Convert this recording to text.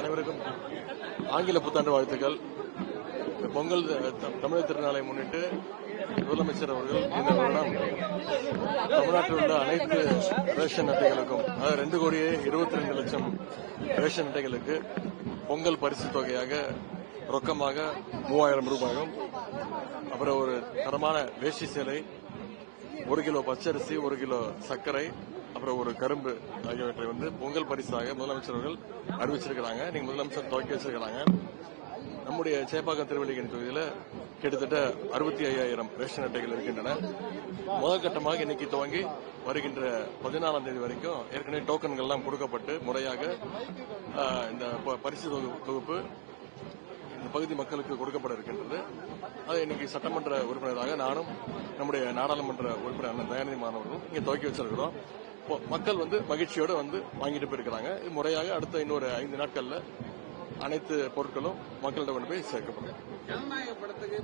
அனைவருக்கும் ஆங்கில புத்தாண்டு வாழ்த்துக்கள். பொங்கல் தமிழர் திருநாளை முன்னிட்டு முதலமைச்சர் அவர்கள் இந்த வருடம் தமிழ்நாட்டில் உள்ள அனைத்து ரேஷன் அட்டைகளுக்கும், அதாவது 2,22,00,000 ரேஷன் அட்டைகளுக்கு பொங்கல் பரிசு தொகையாக ரொக்கமாக 3000 ரூபாயும், அப்புறம் ஒரு தரமான வேஷ்டி சேலை, 1 கிலோ பச்சரிசி, 1 கிலோ சர்க்கரை, அப்புறம் ஒரு கரும்பு ஆகியவற்றை பொங்கல் பரிசாக முதலமைச்சர் அவர்கள் அறிவிச்சிருக்கிறாங்க. நீங்க முதலமைச்சர் துவக்கி வச்சிருக்கிறாங்க. நம்முடைய சேப்பாக்கம் திருவள்ளிக்கணி தொகுதியில் கிட்டத்தட்ட 65,000 ரேஷன் அட்டைகள் இருக்கின்றன. முதல் கட்டமாக இன்னைக்கு துவங்கி வருகின்ற 14ஆம் தேதி வரைக்கும் ஏற்கனவே டோக்கன்கள் எல்லாம் கொடுக்கப்பட்டு முறையாக இந்த பரிசு தொகுப்பு இந்த பகுதி மக்களுக்கு கொடுக்கப்பட இருக்கின்றது. அதை இன்னைக்கு சட்டமன்ற உறுப்பினராக நானும் நம்முடைய நாடாளுமன்ற உறுப்பினர் அண்ணன் தயாநிதி மாறவர்களும் இங்கே துவக்கி வச்சிருக்கிறோம். மக்கள் மகிழ்ச்சியோடு வாங்கிட்டு போயிருக்கிறாங்க. இது முறையாக அடுத்த இன்னொரு 5 நாட்கள்ல அனைத்து பொருட்களும் மக்களிடம் கொண்டு போய் சேர்க்கப்படும். ஜனநாயக படத்துக்கு